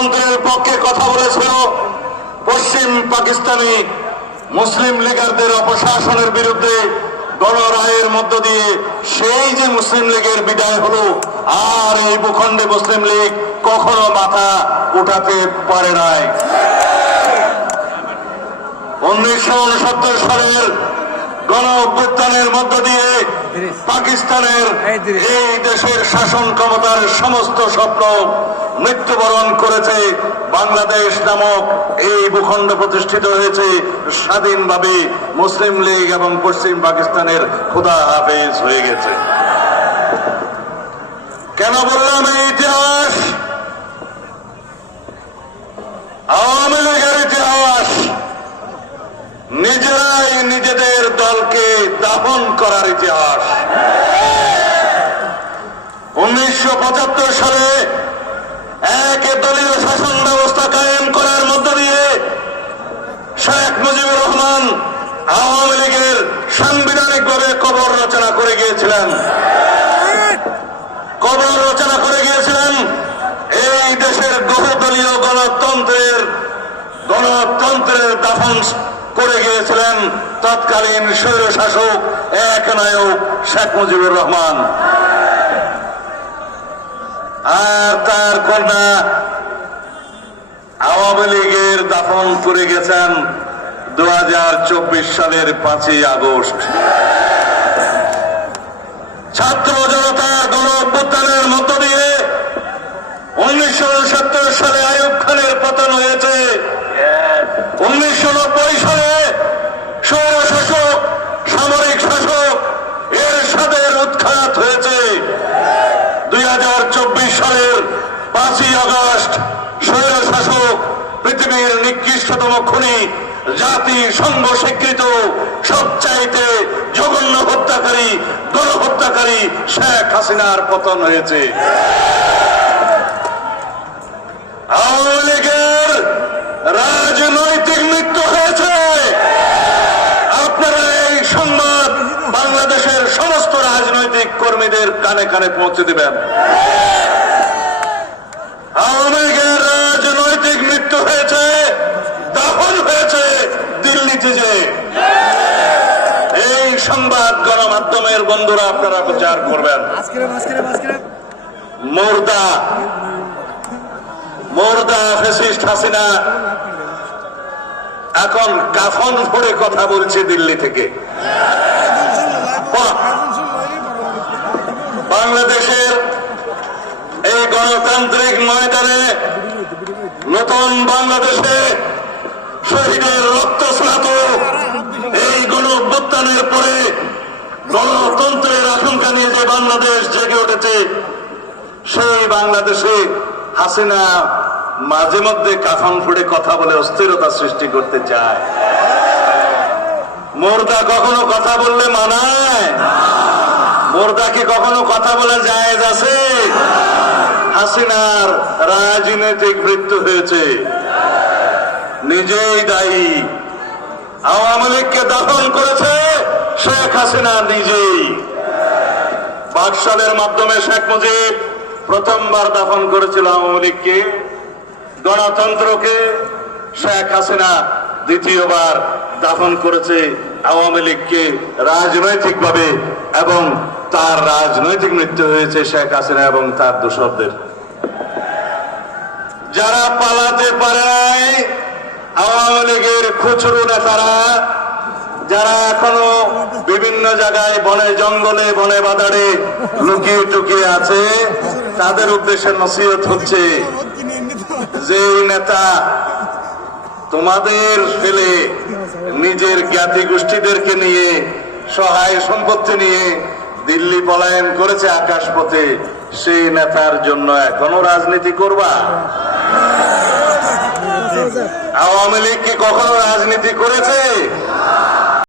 গণতন্ত্রের পক্ষে কথা বলেছিল, পশ্চিম পাকিস্তানি মুসলিম লীগারদের অপশাসনের বিরুদ্ধে গণরায়ের মধ্য দিয়ে সেই যে মুসলিম লীগের বিদায় হলো, আর এই ভূখণ্ডে মুসলিম লীগ কখনো মাথা উঠাতে পারে নাই। 1969 সালের গণ অভ্যুত্থানের মধ্য দিয়ে পাকিস্তানের এই দেশের শাসন ক্ষমতার সমস্ত স্বপ্ন মৃত্যুবরণ করেছে। বাংলাদেশ নামক এই ভূখণ্ড প্রতিষ্ঠিত হয়েছে স্বাধীনভাবে। মুসলিম লীগ এবং পশ্চিম পাকিস্তানের খোদা হাফেজ হয়ে গেছে। কেন বললাম এই ইতিহাস? আওয়ামী লীগের ইতিহাস নিজেরাই নিজেদের দলকে দাফন করার ইতিহাস। 1975 সালে এক দলীয় শাসন ব্যবস্থা কায়েম করার মধ্য দিয়ে শেখ মুজিবুর রহমান আওয়ামী লীগের সাংবিধানিকভাবে কবর রচনা করে গিয়েছিলেন। কবর রচনা করে গিয়েছিলেন এই দেশের বহুদলীয় গণতন্ত্রের দাফন করে গিয়েছিলেন তৎকালীন স্বৈর শাসক একনায়ক শেখ মুজিবুর রহমান। আর তার কন্যা আওয়ামী লীগের দাফন করে গেছেন 2024 সালের 5ই আগস্ট। ছাত্র জনতার গণ অভ্যুত্থানের মধ্য দিয়ে 1970 সালে আইয়ুব খানের পতন হয়েছে। 1990 সালে স্বৈর শাসক সামরিক শাসক এরশাদের উৎখাত হয়েছে। 2024 সালের 5ই আগস্ট স্বৈর শাসক পৃথিবীর নিকৃষ্টতম খুনি, জাতিসংঘ স্বীকৃত সবচাইতে জঘন্য হত্যাকারী, গণহত্যাকারী শেখ হাসিনার পতন হয়েছে। আওয়ামী লীগের রাজনৈতিক মৃত্যু হয়েছে। আপনারা এই সংবাদ বাংলাদেশের সমস্ত রাজনৈতিক কর্মীদের কানে কানে পৌঁছে দেবেন। আওয়ামী লীগের রাজনৈতিক মৃত্যু হয়েছে, দাফন হয়েছে দিল্লিতে। যে এই সংবাদ গণমাধ্যমের বন্ধুরা আপনারা প্রচার করবেন। মুর্দা ফ্যাসিস্ট হাসিনা এখন কাফন পরে কথা বলছে দিল্লি থেকে। বাংলাদেশের এই গণতান্ত্রিক ময়দানে নতুন বাংলাদেশে শহীদের রক্তস্নাত এই গণ অভ্যুত্থানের পরে গণতন্ত্রের আশঙ্কা নিয়ে যে বাংলাদেশ জেগে উঠেছে, সেই বাংলাদেশে হাসিনা মাঝে মধ্যে কাফন ফুড়ে কথা বলে অস্থিরতা সৃষ্টি করতে চায়। মুর্দা কখনো কথা বললে মানায়? মুর্দা কি কখনো কথা বলে জায়েজ আছে? হাসিনার রাজনৈতিক মৃত্যু হয়েছে, নিজেই দায়ী। আওয়ামী লীগকে দাফন করেছে শেখ হাসিনা নিজেই। বাকশালের মাধ্যমে শেখ মুজিব প্রথমবার দাফন করেছিল আওয়ামী লীগকে, গণতন্ত্রকে। শেখ হাসিনা দ্বিতীয়বার দাফন করেছে আওয়ামী লীগকে রাজনৈতিকভাবে, এবং তার রাজনৈতিক মৃত্যু হয়েছে শেখ হাসিনা এবং তার দোসরদের। যারা পালাতে পারে নাই আওয়ামী লীগের খুচরো নেতারা, যারা এখনো বিভিন্ন জায়গায় বনে জঙ্গলে বনে বাজারে লুকিয়ে টুকিয়ে আছে, তাদের উদ্দেশ্যে নসিহত হচ্ছে যে নেতা তোমাদের ফেলে নিজের জ্ঞাতি গোষ্ঠীদেরকে নিয়ে সহায় সম্পত্তি নিয়ে দিল্লি পলায়ন করেছে আকাশপথে, সেই নেতার জন্য এখনো রাজনীতি করবা? আওয়ামী লীগ কি কখনো রাজনীতি করেছে?